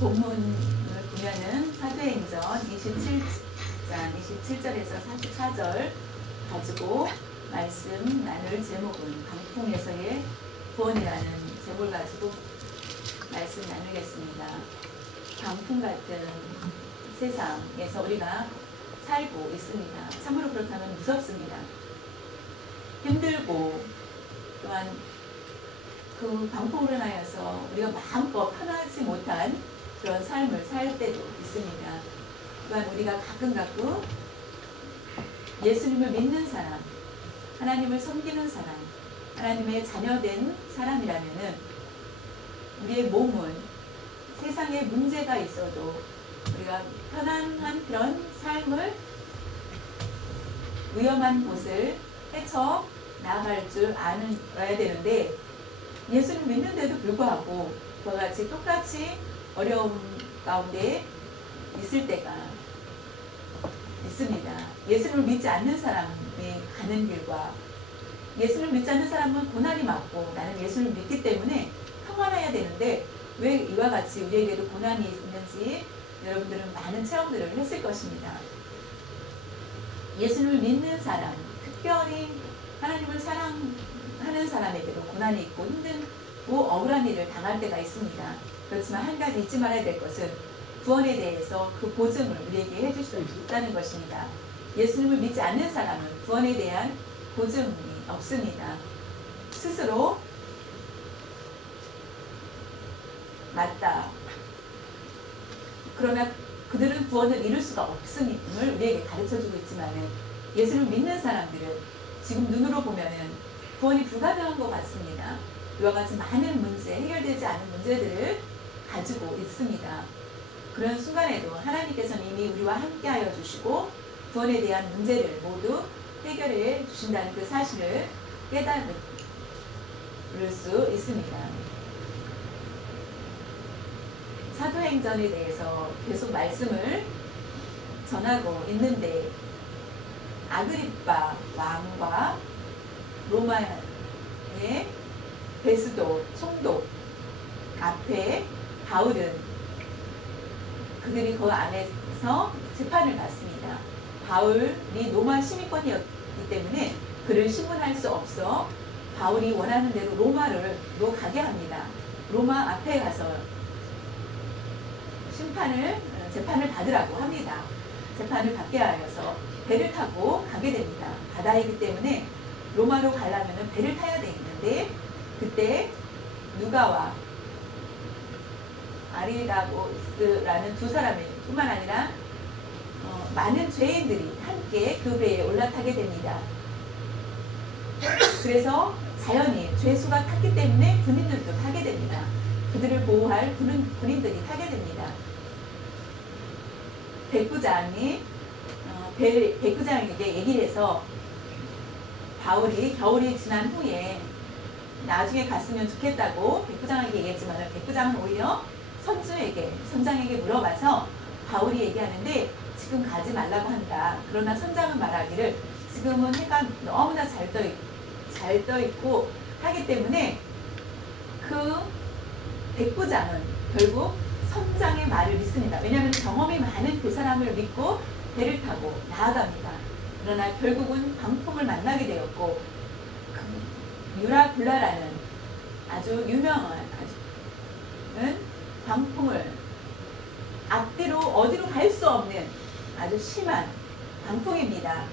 본문을 보면은 사도행전 27장 27절에서 44절 가지고 말씀 나눌 제목은 강풍에서의 구원이라는 제목을 가지고 말씀 나누겠습니다. 강풍 같은 세상에서 우리가 살고 있습니다. 참으로 그렇다면 무섭습니다. 힘들고 또한 그 방풍으로 인하여서 우리가 마음껏 편하지 못한 그런 삶을 살 때도 있습니다. 또한 우리가 가끔 예수님을 믿는 사람, 하나님을 섬기는 사람, 하나님의 자녀된 사람이라면은 우리의 몸은 세상에 문제가 있어도 우리가 편안한 그런 삶을 위험한 곳을 헤쳐 나아갈 줄 알아야 되는데 예수를 믿는데도 불구하고 그와 같이 똑같이 어려움 가운데 있을 때가 있습니다. 예수를 믿지 않는 사람이 가는 길과 예수를 믿지 않는 사람은 고난이 많고 나는 예수를 믿기 때문에 평안해야 되는데 왜 이와 같이 우리에게도 고난이 있는지 여러분들은 많은 체험들을 했을 것입니다. 예수를 믿는 사람, 특별히 하나님을 사랑하는 사람에게도 고난이 있고 힘들고 억울한 일을 당할 때가 있습니다. 그렇지만 한 가지 잊지 말아야 될 것은 구원에 대해서 그 보증을 우리에게 해줄 수 있다는 것입니다. 예수님을 믿지 않는 사람은 구원에 대한 보증이 없습니다. 스스로 맞다. 그러나 그들은 구원을 이룰 수가 없음을 우리에게 가르쳐주고 있지만은 예수를 믿는 사람들은 지금 눈으로 보면은 구원이 불가능한 것 같습니다. 이와 같이 많은 문제, 해결되지 않은 문제들을 가지고 있습니다. 그런 순간에도 하나님께서는 이미 우리와 함께하여 주시고 구원에 대한 문제를 모두 해결해 주신다는 그 사실을 깨달을 수 있습니다. 사도행전에 대해서 계속 말씀을 전하고 있는데 아그리빠 왕과 로마의 베스도 총독 앞에 바울은 그들이 그 안에서 재판을 받습니다. 바울이 로마 시민권이었기 때문에 그를 신문할 수 없어 바울이 원하는 대로 로마로 가게 합니다. 로마 앞에 가서 재판을 받으라고 합니다. 재판을 받게 하여서 배를 타고 가게 됩니다. 바다이기 때문에 로마로 가려면 배를 타야 되는데 그때 누가와 아리다고스라는 두 사람이 뿐만 아니라 많은 죄인들이 함께 그 배에 올라타게 됩니다. 그래서 자연히 죄수가 탔기 때문에 군인들도 타게 됩니다. 그들을 보호할 군인들이 타게 됩니다. 백부장에게 얘기를 해서 바울이 겨울이 지난 후에 나중에 갔으면 좋겠다고 백부장에게 얘기했지만 백부장은 오히려 선장에게 물어봐서 바울이 얘기하는데 지금 가지 말라고 한다. 그러나 선장은 말하기를 지금은 해가 너무나 잘 떠 있고 하기 때문에 그 백부장은 결국 선장의 말을 믿습니다. 왜냐하면 경험이 많은 그 사람을 믿고 배를 타고 나아갑니다. 그러나 결국은 광풍을 만나게 되었고 유라굴라라는 아주 유명한 광풍을 앞뒤로 어디로 갈 수 없는 아주 심한 광풍입니다.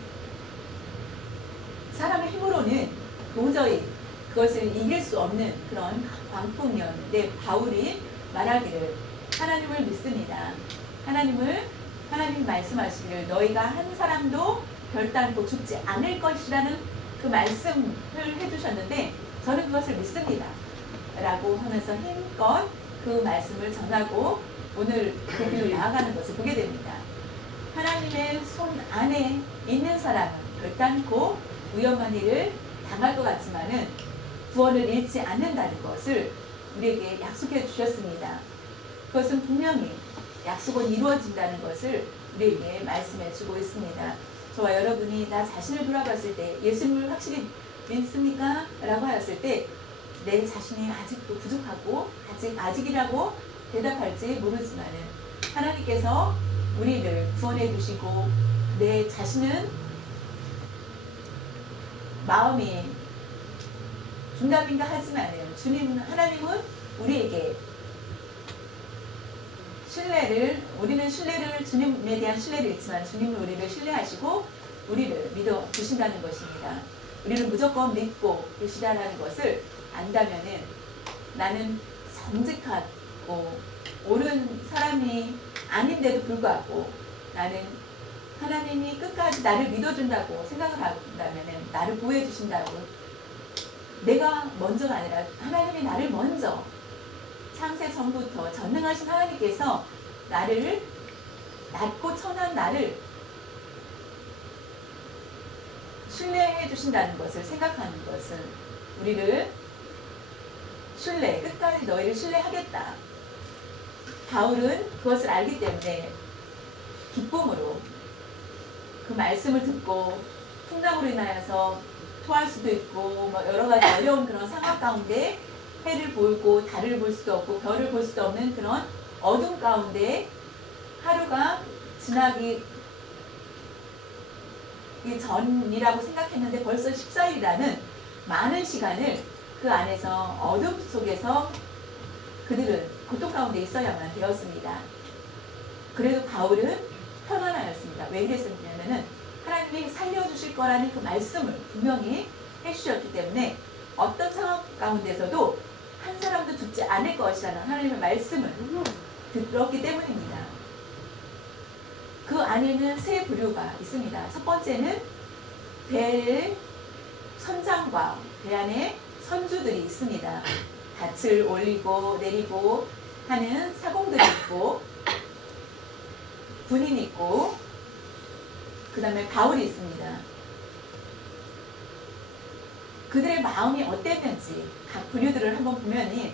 사람의 힘으로는 도저히 그것을 이길 수 없는 그런 광풍이었는데 바울이 말하기를 하나님을 믿습니다. 하나님이 말씀하시기를 너희가 한 사람도 결단코 죽지 않을 것이라는 그 말씀을 해주셨는데 저는 그것을 믿습니다. 라고 하면서 힘껏 그 말씀을 전하고 오늘 그 길로 나아가는 것을 보게 됩니다. 하나님의 손 안에 있는 사람은 결단코 위험한 일을 당할 것 같지만은 구원을 잃지 않는다는 것을 우리에게 약속해 주셨습니다. 그것은 분명히 약속은 이루어진다는 것을 우리에게 말씀해 주고 있습니다. 저와 여러분이 나 자신을 돌아봤을 때 예수님을 확실히 믿습니까? 라고 하였을 때 내 자신이 아직도 부족하고 아직이라고 대답할지 모르지만은 하나님께서 우리를 구원해 주시고 내 자신은 마음이 긴가민가 하지만은 주님 하나님은 우리에게 우리는 신뢰를 주님에 대한 신뢰를 있지만 주님은 우리를 신뢰하시고 우리를 믿어 주신다는 것입니다. 우리는 무조건 믿고 계시다는 것을 안다면은 나는 정직하고 옳은 사람이 아닌데도 불구하고 나는 하나님이 끝까지 나를 믿어준다고 생각을 한다면은 나를 보호해 주신다고 내가 먼저가 아니라 하나님이 나를 먼저 창세 전부터 전능하신 하나님께서 나를 낮고 천한 나를 신뢰해 주신다는 것을 생각하는 것은 우리를 끝까지 너희를 신뢰하겠다. 바울은 그것을 알기 때문에 기쁨으로 그 말씀을 듣고 풍랑으로 인하여서 토할 수도 있고 뭐 여러 가지 어려운 그런 상황 가운데 해를 보고 달을 볼 수도 없고 별을 볼 수도 없는 그런 어둠 가운데 하루가 지나기 전이라고 생각했는데 벌써 14일이라는 많은 시간을 그 안에서 어둠 속에서 그들은 고통 가운데 있어야만 되었습니다. 그래도 바울은 평안하였습니다. 왜 그랬었냐면은 하나님이 살려주실 거라는 그 말씀을 분명히 해주셨기 때문에 어떤 상황 가운데서도 한 사람도 죽지 않을 것이라는 하나님의 말씀을 들었기 때문입니다. 그 안에는 세 부류가 있습니다. 첫 번째는 배 선장과 배 안에 선주들이 있습니다. 닻을 올리고 내리고 하는 사공들이 있고 군인이 있고 그 다음에 바울이 있습니다. 그들의 마음이 어땠는지 각 부류들을 한번 보면은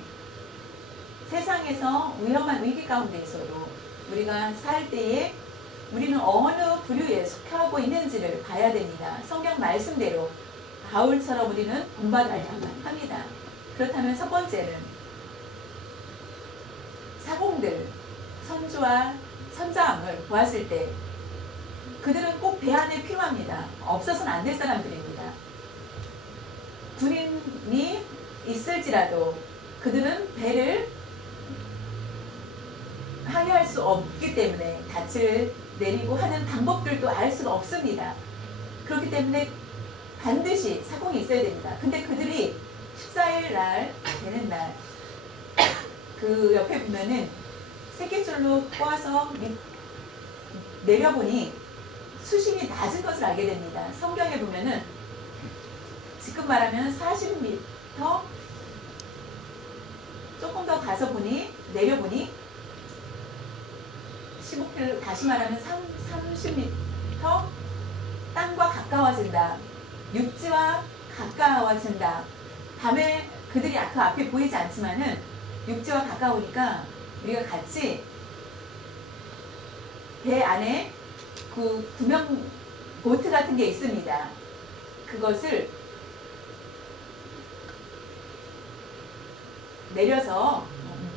세상에서 위험한 위기 가운데에서도 우리가 살 때에 우리는 어느 부류에 속하고 있는지를 봐야 됩니다. 성경 말씀대로 바울처럼 우리는 본받아야만 합니다. 그렇다면 첫 번째는 사공들, 선주와 선장을 보았을 때 그들은 꼭 배 안에 필요합니다. 없어서는 안 될 사람들입니다. 군인이 있을지라도 그들은 배를 항해할 수 없기 때문에 닻을 내리고 하는 방법들도 알 수가 없습니다. 그렇기 때문에 반드시 사공이 있어야 됩니다. 근데 그들이 14일 날 되는 날 그 옆에 보면은 새끼줄로 꼬아서 내려보니 수심이 낮은 것을 알게 됩니다. 성경에 보면은 지금 말하면 40m 조금 더 가서 보니 내려보니 15km 다시 말하면 30m 땅과 가까워진다. 육지와 가까워진다. 밤에 그들이 그 앞에 보이지 않지만은 육지와 가까우니까 우리가 같이 배 안에 그 구명 보트 같은 게 있습니다. 그것을 내려서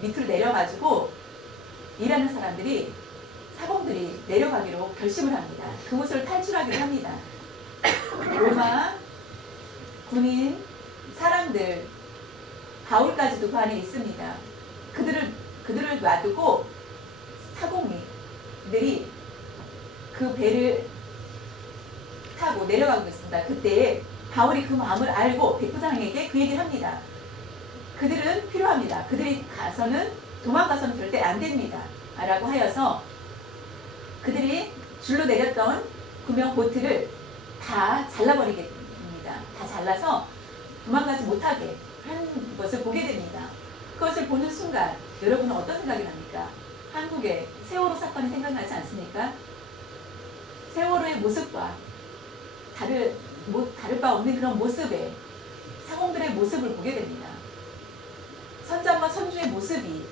밑으로 내려가지고 일하는 사람들이 사공들이 내려가기로 결심을 합니다. 그곳을 탈출하기로 합니다. 로마 군인 사람들 바울까지도 그 안에 있습니다. 그들을 놔두고 사공이들이 그 배를 타고 내려가고 있습니다. 그때 바울이 그 마음을 알고 백부장에게 그 얘기를 합니다. 그들은 필요합니다. 그들이 가서는 도망가서는 절대 안 됩니다. 라고 하여서 그들이 줄로 내렸던 구명 보트를 다 잘라버리게 됩니다. 다 잘라서 도망가지 못하게 한 것을 보게 됩니다. 그것을 보는 순간 여러분은 어떤 생각이 납니까? 한국의 세월호 사건이 생각나지 않습니까? 세월호의 모습과 다를 바 없는 그런 모습에 사공들의 모습을 보게 됩니다. 선장과 선주의 모습이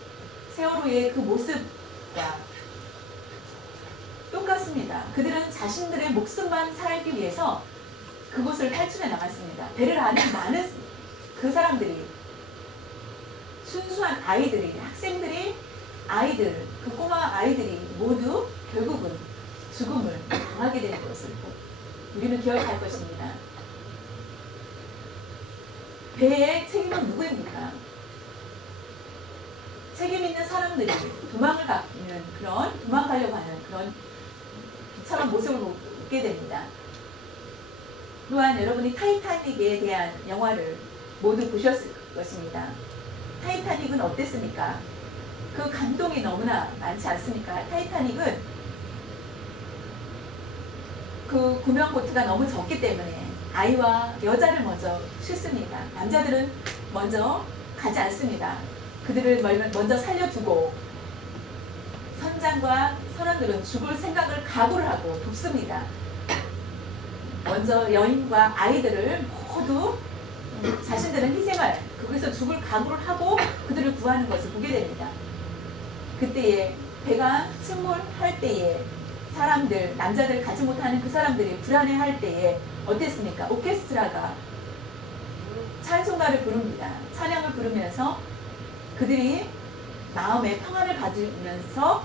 세월호의 그 모습과 똑같습니다. 그들은 자신들의 목숨만 살기 위해서 그곳을 탈출해 나갔습니다. 배를 아는 많은 그 사람들이 순수한 아이들이 학생들이 아이들, 그 꼬마 아이들이 모두 결국은 죽음을 당하게 되는 것을 우리는 기억할 것입니다. 배의 책임은 누구입니까? 책임 있는 사람들이 도망가려고 하는 그런 비참한 모습을 보게 됩니다. 또한 여러분이 타이타닉에 대한 영화를 모두 보셨을 것입니다. 타이타닉은 어땠습니까? 그 감동이 너무나 많지 않습니까? 타이타닉은 그 구명보트가 너무 적기 때문에 아이와 여자를 먼저 싣습니다. 남자들은 먼저 가지 않습니다. 그들을 먼저 살려두고 선장과 선원들은 죽을 생각을 각오를 하고 돕습니다. 먼저 여인과 아이들을 모두 자신들은 희생할, 거기서 죽을 각오를 하고 그들을 구하는 것을 보게 됩니다. 그때에 배가 침몰할 때에 사람들, 남자들 가지 못하는 그 사람들이 불안해할 때에 어땠습니까? 오케스트라가 찬송가를 부릅니다. 찬양을 부르면서 그들이 마음의 평안을 받으면서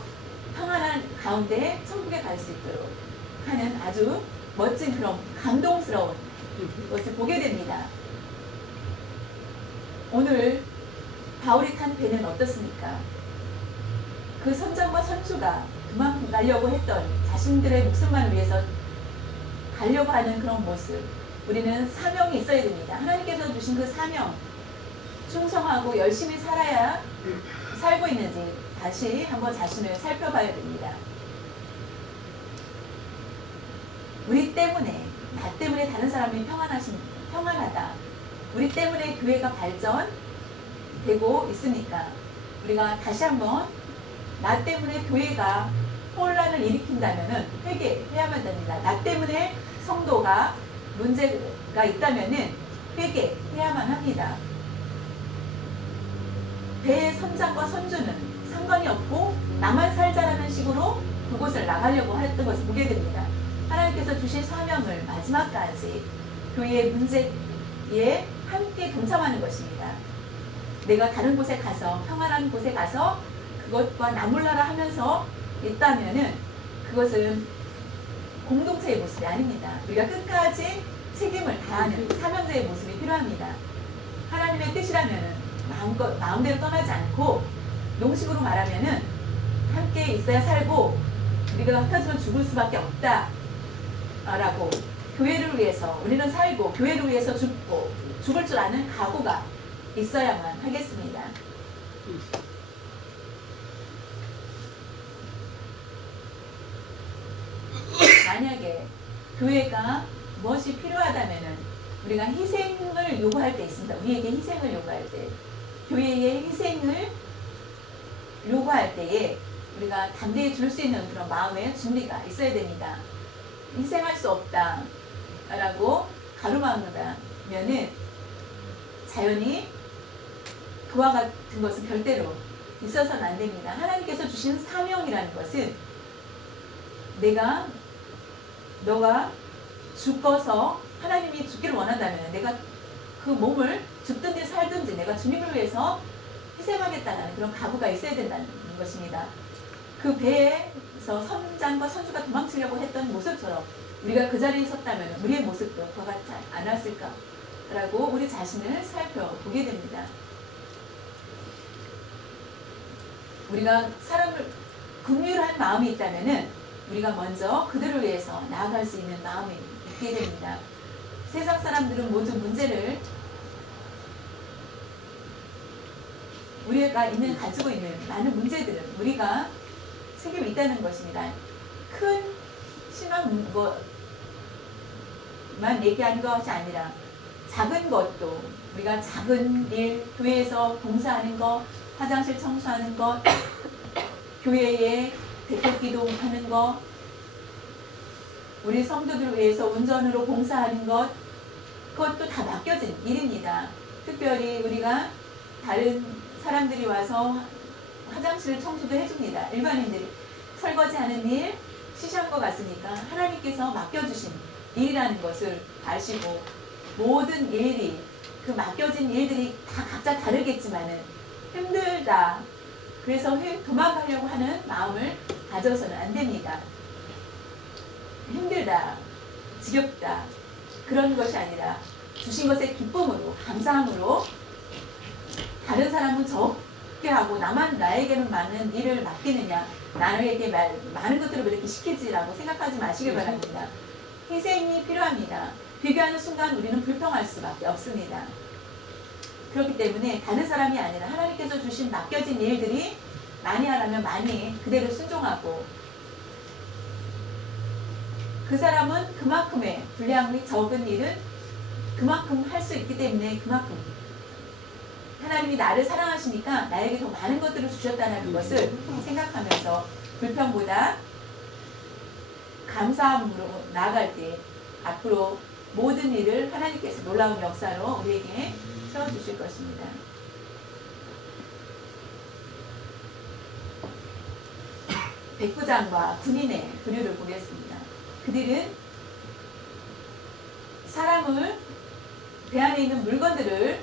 평안한 가운데 천국에 갈 수 있도록 하는 아주 멋진 그런 감동스러운 것을 보게 됩니다. 오늘 바울이 탄 배는 어떻습니까? 그 선장과 선수가 도망가려고 했던 자신들의 목숨만을 위해서 가려고 하는 그런 모습, 우리는 사명이 있어야 됩니다. 하나님께서 주신 그 사명, 충성하고 열심히 살아야 살고 있는지 다시 한번 자신을 살펴봐야 됩니다. 우리 때문에, 나 때문에 다른 사람이 평안하다. 우리 때문에 교회가 발전되고 있으니까 우리가 다시 한번 나 때문에 교회가 혼란을 일으킨다면 회개해야만 됩니다. 나 때문에 성도가 문제가 있다면 회개해야만 합니다. 배의 선장과 선주는 상관이 없고 나만 살자라는 식으로 그곳을 나가려고 했던 것을 보게 됩니다. 하나님께서 주신 사명을 마지막까지 교회의 문제에 함께 동참하는 것입니다. 내가 다른 곳에 가서 평안한 곳에 가서 그것과 나몰라라 하면서 있다면은 그것은 공동체의 모습이 아닙니다. 우리가 끝까지 책임을 다하는 사명자의 모습이 필요합니다. 하나님의 뜻이라면은 마음대로 떠나지 않고 농식으로 말하면은 함께 있어야 살고 우리가 흩어지면 죽을 수밖에 없다 라고 교회를 위해서 우리는 살고 교회를 위해서 죽을 줄 아는 각오가 있어야만 하겠습니다. 만약에 교회가 무엇이 필요하다면은 우리가 희생을 요구할 때 있습니다. 우리에게 희생을 요구할 때, 교회의 희생을 요구할 때에 우리가 담대히 줄 수 있는 그런 마음의 준비가 있어야 됩니다. 희생할 수 없다 라고 가로막는다면은 자연히 그와 같은 것은 절대로 있어서는 안 됩니다. 하나님께서 주신 사명이라는 것은 너가 죽어서 하나님이 죽기를 원한다면 내가 그 몸을 죽든지 살든지 내가 주님을 위해서 희생하겠다는 그런 각오가 있어야 된다는 것입니다. 그 배에서 선장과 선수가 도망치려고 했던 모습처럼 우리가 그 자리에 섰다면 우리의 모습도 그와 같지 않았을까라고 우리 자신을 살펴보게 됩니다. 우리가 사람을 긍휼한 마음이 있다면은 우리가 먼저 그들을 위해서 나아갈 수 있는 마음이 있게 됩니다. 세상 사람들은 모두 문제를 우리가 가지고 있는 많은 문제들은 우리가 책임이 있다는 것입니다. 큰 심한 것만 얘기하는 것이 아니라 작은 것도 우리가 작은 일, 교회에서 봉사하는 것, 화장실 청소하는 것, 교회에 대표 기도하는 것, 우리 성도들을 위해서 운전으로 봉사하는 것, 그것도 다 맡겨진 일입니다. 특별히 우리가 다른 사람들이 와서 화장실 청소도 해줍니다. 일반인들이 설거지하는 일, 시시한 것 같습니까? 하나님께서 맡겨주신 일이라는 것을 아시고 모든 일이 그 맡겨진 일들이 다 각자 다르겠지만은 힘들다. 그래서 도망가려고 하는 마음을 가져서는 안 됩니다. 힘들다, 지겹다, 그런 것이 아니라 주신 것의 기쁨으로, 감사함으로 다른 사람은 적게 하고 나에게는 많은 일을 맡기느냐, 나에게 많은 것들을 왜 이렇게 시키지라고 생각하지 마시길 바랍니다. 희생이 필요합니다. 비교하는 순간 우리는 불평할 수밖에 없습니다. 그렇기 때문에 다른 사람이 아니라 하나님께서 주신 맡겨진 일들이 많이 하라면 많이 그대로 순종하고, 그 사람은 그만큼의 분량이 적은 일은 그만큼 할 수 있기 때문에 그만큼 하나님이 나를 사랑하시니까 나에게 더 많은 것들을 주셨다는 것을 생각하면서 불평보다 감사함으로 나아갈 때 앞으로 모든 일을 하나님께서 놀라운 역사로 우리에게 세워주실 것입니다. 백부장과 군인의 부류를 보겠습니다. 그들은 사람을, 배 안에 있는 물건들을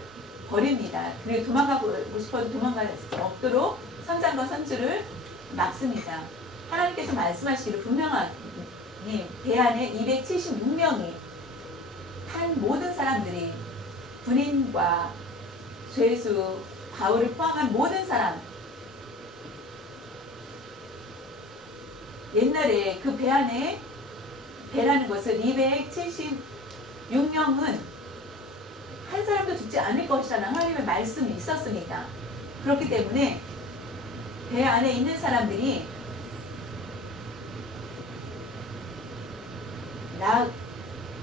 버립니다. 그리고 도망가고 싶어도 도망갈 수 없도록 선장과 선주를 막습니다. 하나님께서 말씀하시기를 분명하니 배 안에 276명이 한 모든 사람들이, 군인과 죄수, 바울을 포함한 모든 사람, 옛날에 그 배 안에, 배라는 것은 276명은 한 사람도 죽지 않을 것이라는 하나님의 말씀이 있었습니다. 그렇기 때문에 배 안에 있는 사람들이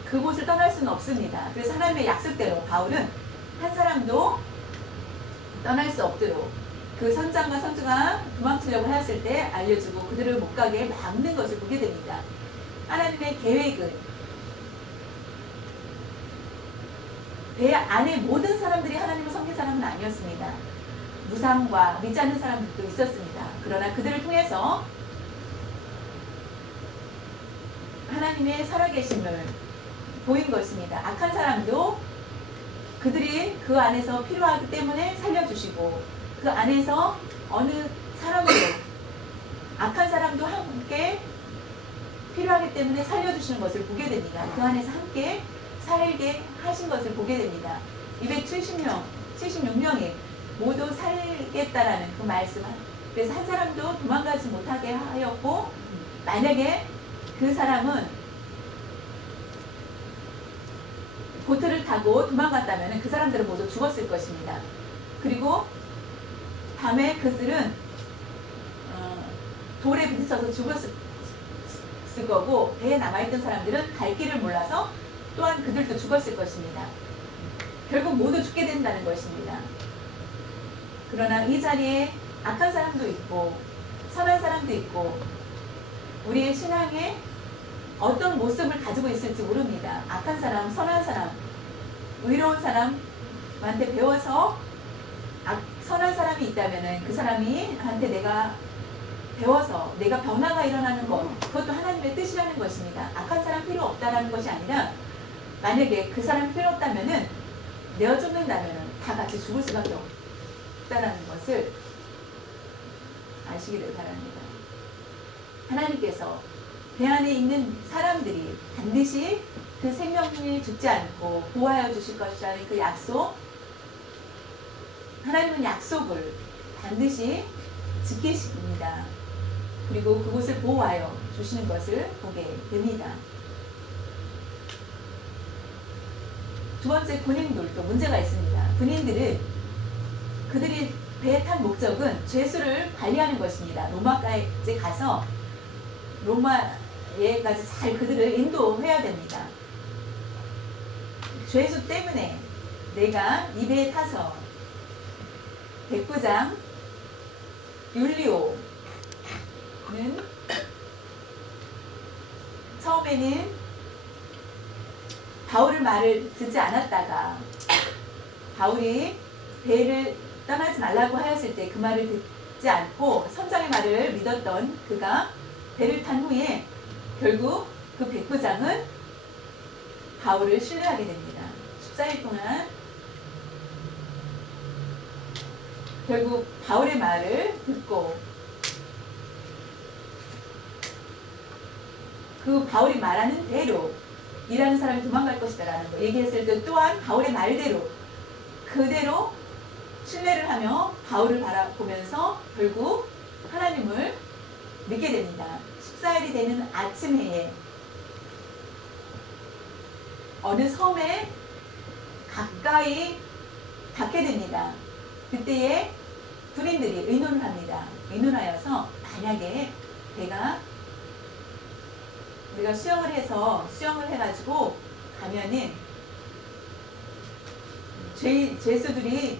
그곳을 떠날 수는 없습니다. 그래서 하나님의 약속대로 바울은 한 사람도 떠날 수 없도록 그 선장과 선주가 도망치려고 하였을 때 알려주고 그들을 못 가게 막는 것을 보게 됩니다. 하나님의 계획은 배 안에 모든 사람들이 하나님을 섬긴 사람은 아니었습니다. 무상과 믿지 않는 사람들도 있었습니다. 그러나 그들을 통해서 하나님의 살아계심을 보인 것입니다. 악한 사람도 그들이 그 안에서 필요하기 때문에 살려주시고, 그 안에서 어느 사람도, 악한 사람도 함께 필요하기 때문에 살려주시는 것을 보게 됩니다. 그 안에서 함께 살게 하신 것을 보게 됩니다. 276명이 모두 살겠다라는 그 말씀. 그래서 한 사람도 도망가지 못하게 하였고, 만약에 그 사람은 보트를 타고 도망갔다면 그 사람들은 모두 죽었을 것입니다. 그리고 밤에 그들은 돌에 부딪혀서 죽었을 거고, 배에 남아있던 사람들은 갈 길을 몰라서 또한 그들도 죽었을 것입니다. 결국 모두 죽게 된다는 것입니다. 그러나 이 자리에 악한 사람도 있고 선한 사람도 있고 우리의 신앙에 어떤 모습을 가지고 있을지 모릅니다. 악한 사람, 선한 사람, 의로운 사람한테 배워서 선한 사람이 있다면 그 사람한테 내가 배워서 내가 변화가 일어나는 것, 그것도 하나님의 뜻이라는 것입니다. 악한 사람 필요 없다라는 것이 아니라, 만약에 그 사람이 필요 없다면 내어 죽는다면 다 같이 죽을 수밖에 없다라는 것을 아시기를 바랍니다. 하나님께서 배 안에 있는 사람들이 반드시 그 생명이 죽지 않고 보호하여 주실 것이라는 그 약속, 하나님은 약속을 반드시 지키십니다. 그리고 그곳을 보호하여 주시는 것을 보게 됩니다. 두 번째, 군인들도 문제가 있습니다. 군인들은 그들이 배에 탄 목적은 죄수를 관리하는 것입니다. 로마까지 가서 로마에까지 잘 그들을 인도해야 됩니다. 죄수 때문에 내가 이 배에 타서 백부장 율리오는 처음에는 바울의 말을 듣지 않았다가 바울이 배를 떠나지 말라고 하였을 때 그 말을 듣지 않고 선장의 말을 믿었던 그가 배를 탄 후에 결국 그 백부장은 바울을 신뢰하게 됩니다. 14일 동안 결국 바울의 말을 듣고 그 바울이 말하는 대로 일하는 사람이 도망갈 것이다 라는 거 얘기했을 때 또한 바울의 말대로 그대로 신뢰를 하며 바울을 바라보면서 결국 하나님을 믿게 됩니다. 14일이 되는 아침해에 어느 섬에 가까이 닿게 됩니다. 그때에 군인들이 의논을 합니다. 의논하여서 만약에 우리가 수영을 해가지고 가면은 죄수들이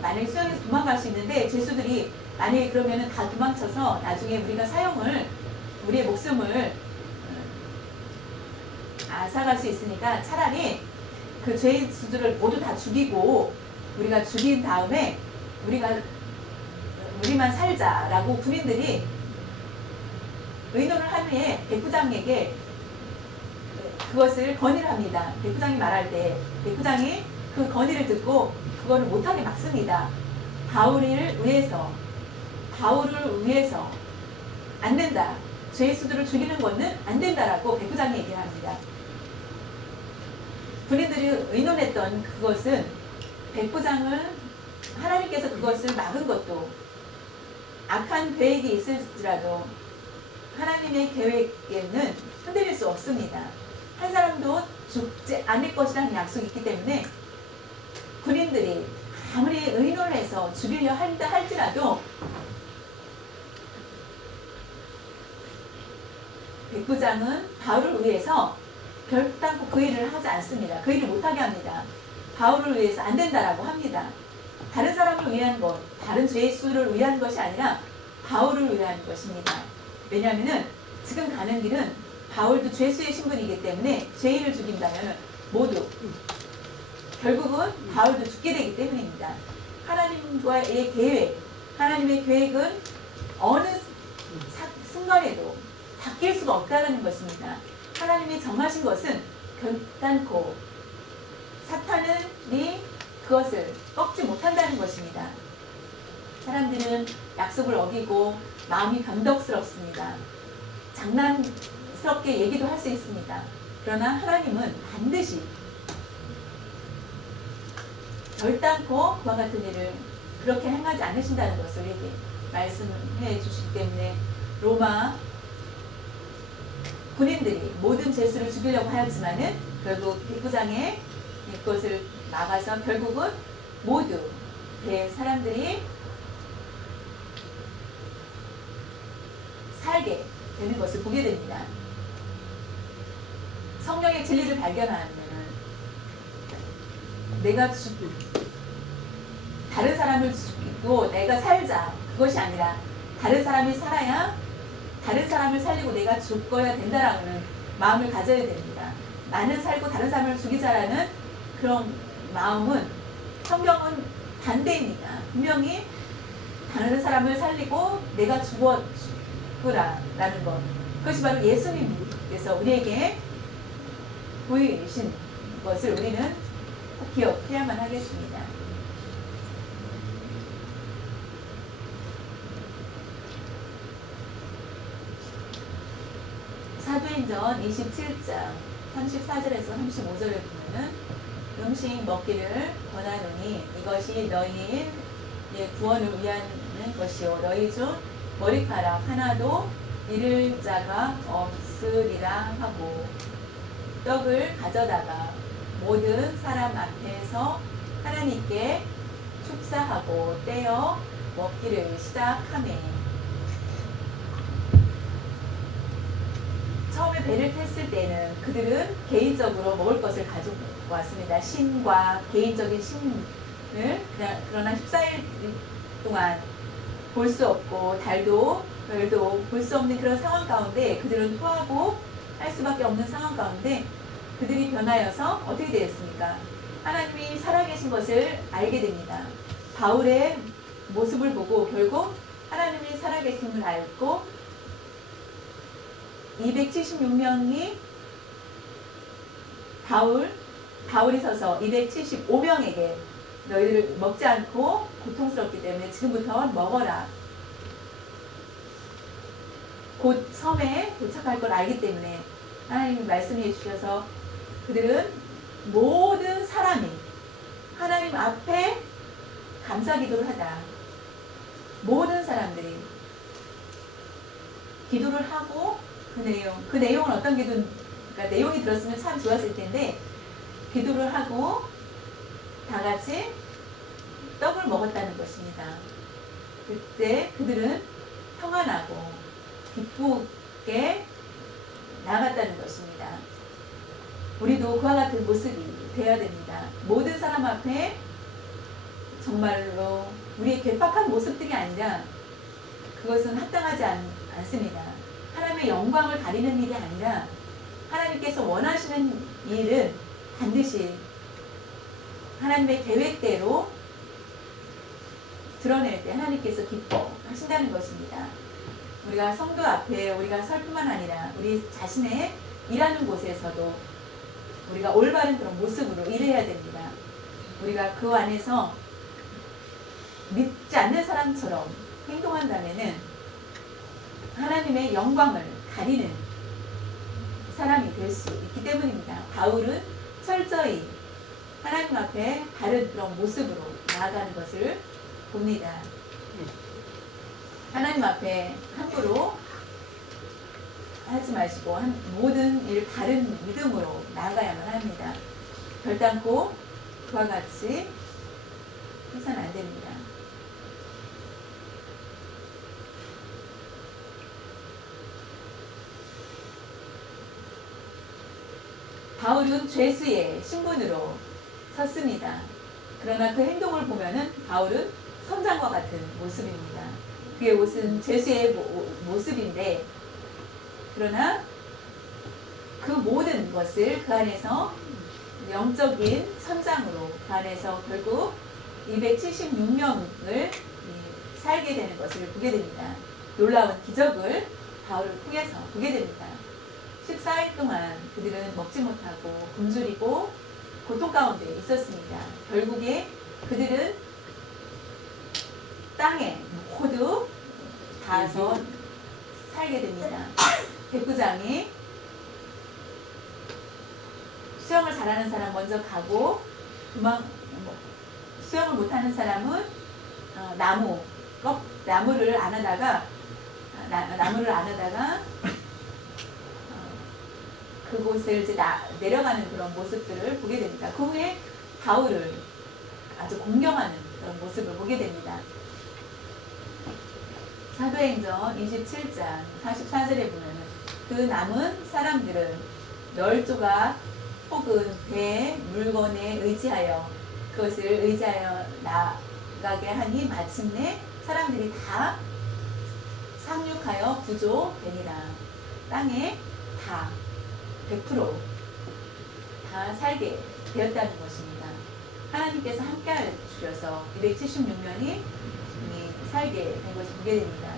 만약에 수영해서 도망갈 수 있는데 죄수들이 만약에 그러면은 다 도망쳐서 나중에 우리의 목숨을 앗아갈 수 있으니까 차라리 그 죄수들을 모두 다 죽이고 우리가 죽인 다음에 우리만 살자라고 군인들이 의논을 한 후에 백부장에게 그것을 건의를 합니다. 백부장이 말할 때 백부장이 그 건의를 듣고 그거를 못하게 막습니다. 바울을 위해서 안 된다. 죄수들을 죽이는 것은 안 된다라고 백부장이 얘기를 합니다. 군인들이 의논했던 그것은 하나님께서 그것을 막은 것도 악한 계획이 있을지라도 하나님의 계획에는 흔들릴 수 없습니다. 한 사람도 죽지 않을 것이라는 약속이 있기 때문에 군인들이 아무리 의논을 해서 죽이려 한다 할지라도 백부장은 바울을 위해서 결단코 그 일을 하지 않습니다. 그 일을 못하게 합니다. 바울을 위해서 안 된다라고 합니다. 다른 사람을 위한 것, 다른 죄수를 위한 것이 아니라 바울을 위한 것입니다. 왜냐하면 지금 가는 길은 바울도 죄수의 신분이기 때문에 죄인을 죽인다면 모두 결국은 바울도 죽게 되기 때문입니다. 하나님과의 계획, 하나님의 계획은 어느 순간에도 바뀔 수가 없다는 것입니다. 하나님이 정하신 것은 결단코 사탄이 그것을 꺾지 못한다는 것입니다. 사람들은 약속을 어기고 마음이 변덕스럽습니다. 장난스럽게 얘기도 할 수 있습니다. 그러나 하나님은 반드시 결단코 그와 같은 일을 그렇게 행하지 않으신다는 것을 우리에게 말씀해 주시기 때문에 로마 군인들이 모든 죄수를 죽이려고 하였지만은 결국 백부장의 그것을 막아서 결국은 모두 사람들이 살게 되는 것을 보게 됩니다. 성령의 진리를 발견하면 다른 사람을 죽이고 내가 살자 그것이 아니라 다른 사람이 살아야 다른 사람을 살리고 내가 죽어야 된다라는 마음을 가져야 됩니다. 나는 살고 다른 사람을 죽이자라는 그런 마음은 성경은 반대입니다. 분명히 다른 사람을 살리고 내가 죽으라라는 것. 그것이 바로 예수님께서 우리에게 보이신 것을 우리는 꼭 기억해야만 하겠습니다. 사도행전 27장 34절에서 35절에 보면은 음식 먹기를 권하노니 이것이 너희의 구원을 위한 것이요 너희 중 머리카락 하나도 잃을 자가 없으리라 하고 떡을 가져다가 모든 사람 앞에서 하나님께 축사하고 떼어 먹기를 시작하매 처음에 배를 탔을 때는 그들은 개인적으로 먹을 것을 가지고 왔습니다. 신과 개인적인 신을 그러나 14일 동안 볼 수 없고 달도 별도 볼 수 없는 그런 상황 가운데 그들은 토하고 할 수밖에 없는 상황 가운데 그들이 변하여서 어떻게 되었습니까? 하나님이 살아계신 것을 알게 됩니다. 바울의 모습을 보고 결국 하나님이 살아계심을 알고 276명이 바울이 서서 275명에게 너희를 먹지 않고 고통스럽기 때문에 지금부터 먹어라. 곧 섬에 도착할 걸 알기 때문에 하나님이 말씀해 주셔서 그들은 모든 사람이 하나님 앞에 감사 기도를 하다. 모든 사람들이 기도를 하고 그 내용은 어떤 기도, 그러니까 내용이 들었으면 참 좋았을 텐데 기도를 하고 다 같이 떡을 먹었다는 것입니다. 그때 그들은 평안하고 기쁘게 나갔다는 것입니다. 우리도 그와 같은 모습이 되어야 됩니다. 모든 사람 앞에 정말로 우리의 괴팍한 모습들이 아니라 그것은 합당하지 않습니다. 하나님의 영광을 가리는 일이 아니라 하나님께서 원하시는 일은 반드시 하나님의 계획대로 드러낼 때 하나님께서 기뻐하신다는 것입니다. 우리가 성도 앞에 우리가 설 뿐만 아니라 우리 자신의 일하는 곳에서도 우리가 올바른 그런 모습으로 일해야 됩니다. 우리가 그 안에서 믿지 않는 사람처럼 행동한다면은 하나님의 영광을 가리는 사람이 될 수 있기 때문입니다. 바울은 철저히 하나님 앞에 바른 그런 모습으로 나아가는 것을 봅니다. 하나님 앞에 함부로 하지 마시고 모든 일 바른 믿음으로 나아가야만 합니다. 결단코 그와 같이 해서는 안 됩니다. 바울은 죄수의 신분으로 섰습니다. 그러나 그 행동을 보면은 바울은 선장과 같은 모습입니다. 그의 옷은 죄수의 모습인데 그러나 그 모든 것을 그 안에서 영적인 선장으로 그 안에서 결국 276명을 살게 되는 것을 보게 됩니다. 놀라운 기적을 바울을 통해서 보게 됩니다. 14일 동안 그들은 먹지 못하고 굶주리고 고통 가운데 있었습니다. 결국에 그들은 땅에 모두 닿아서 살게 됩니다. 백부장이 수영을 잘하는 사람 먼저 가고 수영을 못하는 사람은 나무를 안 하다가 그곳을 이제 내려가는 그런 모습들을 보게 됩니다. 그 후에 바울을 아주 공경하는 그런 모습을 보게 됩니다. 사도행전 27장 44절에 보면 그 남은 사람들은 널조각 혹은 배 물건에 의지하여 그것을 의지하여 나가게 하니 마침내 사람들이 다 상륙하여 구조되니라. 땅에 다 100% 살게 되었다는 것입니다. 하나님께서 함께 주셔서 276년이 살게 된 것을 보게 됩니다.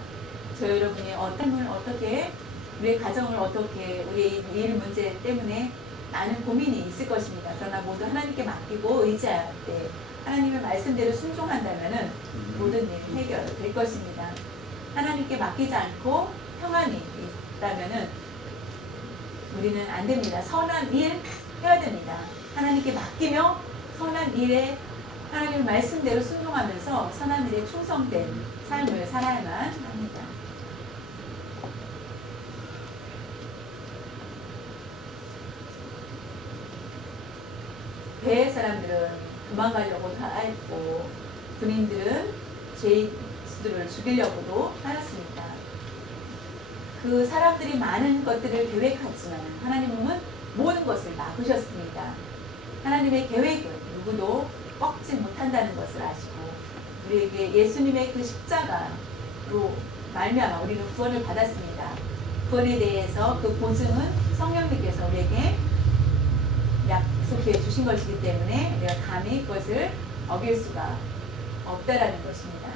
저 여러분이 어떻게 우리의 가정을 어떻게 우리의 일 문제 때문에 많은 고민이 있을 것입니다. 그러나 모두 하나님께 맡기고 의지할 때 하나님의 말씀대로 순종한다면 모든 일이 해결될 것입니다. 하나님께 맡기지 않고 평안이 있다면 우리는 안 됩니다. 선한 일 해야 됩니다. 하나님께 맡기며 선한 일에 하나님의 말씀대로 순종하면서 선한 일에 충성된 삶을 살아야만 합니다. 배의 사람들은 도망가려고 다 했고 군인들은 죄수들을 죽이려고도 하였습니다. 그 사람들이 많은 것들을 계획하지만 하나님은 모든 것을 막으셨습니다. 하나님의 계획은 누구도 꺾지 못한다는 것을 아시고 우리에게 예수님의 그 십자가로 말미암아 우리는 구원을 받았습니다. 구원에 대해서 그 보증은 성령님께서 우리에게 약속해 주신 것이기 때문에 우리가 감히 그것을 어길 수가 없다라는 것입니다.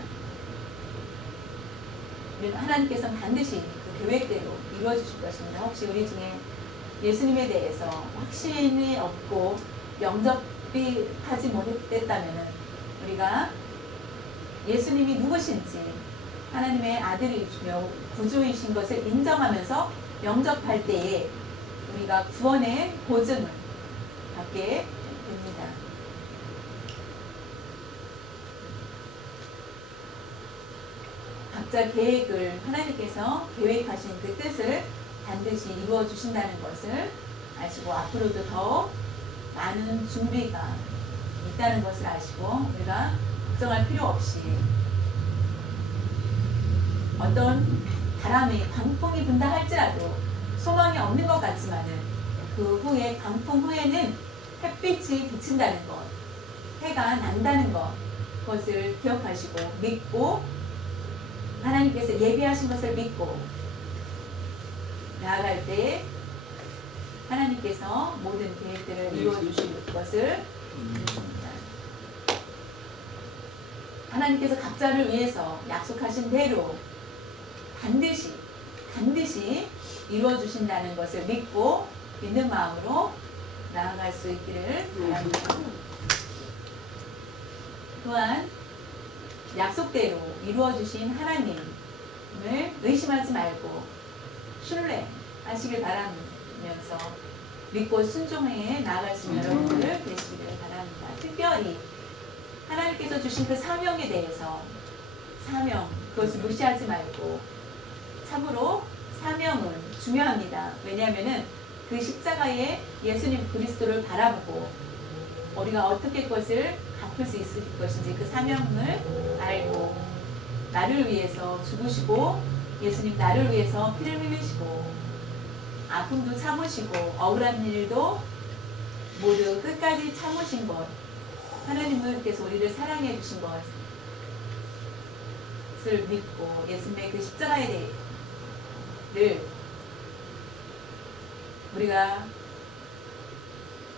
하나님께서 반드시 그 계획대로 이루어 주실 것입니다. 혹시 우리 중에 예수님에 대해서 확신이 없고 영접이 하지 못했다면 우리가 예수님이 누구신지 하나님의 아들이시며 구주이신 것을 인정하면서 영접할 때에 우리가 구원의 보증을 받게 됩니다. 각자 계획을 하나님께서 계획하신 그 뜻을 반드시 이루어 주신다는 것을 아시고 앞으로도 더 많은 준비가 있다는 것을 아시고 우리가 걱정할 필요 없이 어떤 바람이 광풍이 분다 할지라도 소망이 없는 것 같지만은 그 후에 광풍 후에는 햇빛이 비친다는 것, 해가 난다는 것, 그것을 기억하시고 믿고 하나님께서 예비하신 것을 믿고 나아갈 때 하나님께서 모든 계획들을 이루어 주실 것을 믿습니다. 하나님께서 각자를 위해서 약속하신 대로 반드시 이루어 주신다는 것을 믿고 믿는 마음으로 나아갈 수 있기를 바랍니다. 또한 약속대로 이루어 주신 하나님을 의심하지 말고 신뢰하시길 바라면서 믿고 순종해 나아갈 수 있는 여러분들 되시기를 바랍니다. 특별히 하나님께서 주신 그 사명에 대해서 그것을 무시하지 말고 참으로 사명은 중요합니다. 왜냐하면은 그 십자가에 예수님 그리스도를 바라보고 우리가 어떻게 그것을 갚을 수 있을 것인지 그 사명을 알고 나를 위해서 죽으시고 예수님 나를 위해서 피를 흘리시고 아픔도 참으시고 억울한 일도 모두 끝까지 참으신 것 하나님께서 우리를 사랑해 주신 것을 믿고 예수님의 그 십자가에 대해 우리가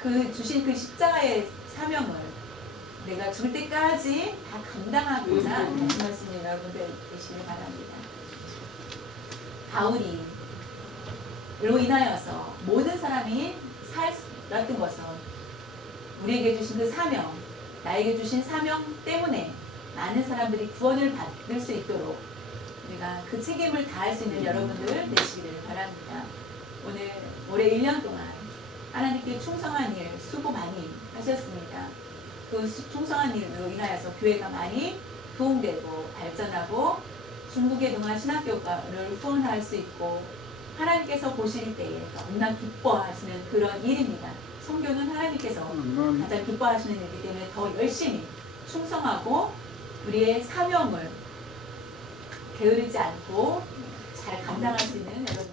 그 주신 그 십자가의 사명을 내가 죽을 때까지 다 감당하고자 말씀하시는 여러분들 되시길 바랍니다. 바울이로 인하여서 모든 사람이 살았던 것은 우리에게 주신 그 사명, 나에게 주신 사명 때문에 많은 사람들이 구원을 받을 수 있도록 우리가 그 책임을 다할 수 있는 여러분들 되시기를 바랍니다. 올해 1년 동안 하나님께 충성한 일 수고 많이 하셨습니다. 그 충성한 일로 인하여서 교회가 많이 부흥되고 발전하고 중국의 동안 신학교를 후원할 수 있고 하나님께서 보실 때에 너무나 기뻐하시는 그런 일입니다. 선교는 하나님께서 가장 기뻐하시는 일이기 때문에 더 열심히 충성하고 우리의 사명을 게으르지 않고 잘 감당할 수 있는 여러분